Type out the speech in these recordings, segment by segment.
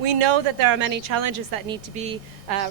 We know that there are many challenges that need to be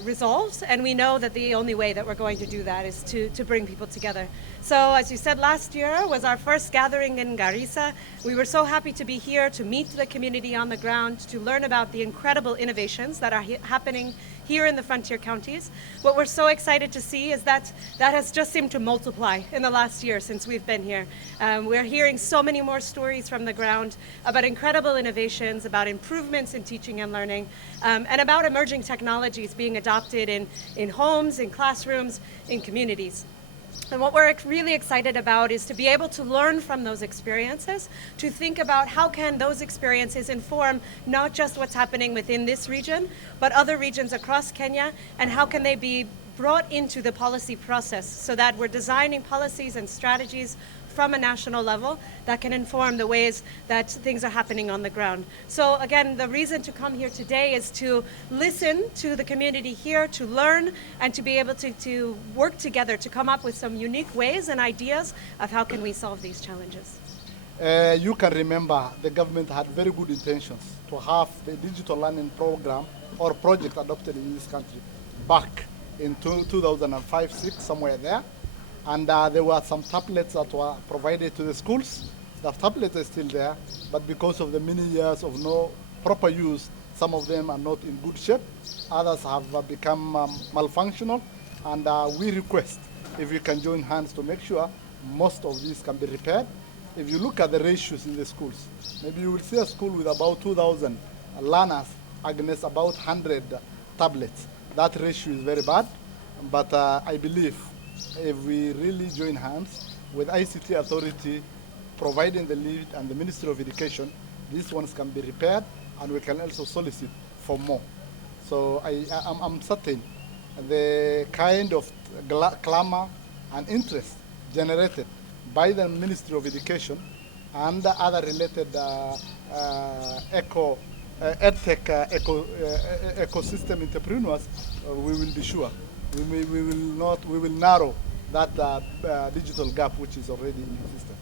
resolved, and we know that the only way that we're going to do that is to bring people together. So as you said, last year was our first gathering in Garissa. We were so happy to be here to meet the community on the ground, to learn about the incredible innovations that are happening here in the frontier counties. What we're so excited to see is that has just seemed to multiply in the last year since we've been here. We're hearing so many more stories from the ground about incredible innovations, about improvements in teaching and learning, and about emerging technologies being adopted in homes, in classrooms, in communities. And what we're really excited about is to be able to learn from those experiences, to think about how can those experiences inform not just what's happening within this region, but other regions across Kenya, and how can they be brought into the policy process so that we're designing policies and strategies from a national level that can inform the ways that things are happening on the ground. So again, the reason to come here today is to listen to the community here, to learn, and to be able to work together to come up with some unique ways and ideas of how can we solve these challenges. You can remember the government had very good intentions to have the digital learning program or project adopted in this country back in 2005-6, somewhere there. And there were some tablets that were provided to the schools. The tablets are still there, but because of the many years of no proper use, some of them are not in good shape. Others have become malfunctional, and we request if you can join hands to make sure most of these can be repaired. If you look at the ratios in the schools, maybe you will see a school with about 2,000 learners against about 100 tablets. That ratio is very bad, but I believe if we really join hands with ICT Authority providing the lead and the Ministry of Education, these ones can be repaired, and we can also solicit for more. So I'm certain the kind of clamor and interest generated by the Ministry of Education and the other related EdTech ecosystem entrepreneurs, we will be sure. We will narrow that digital gap which is already in existence.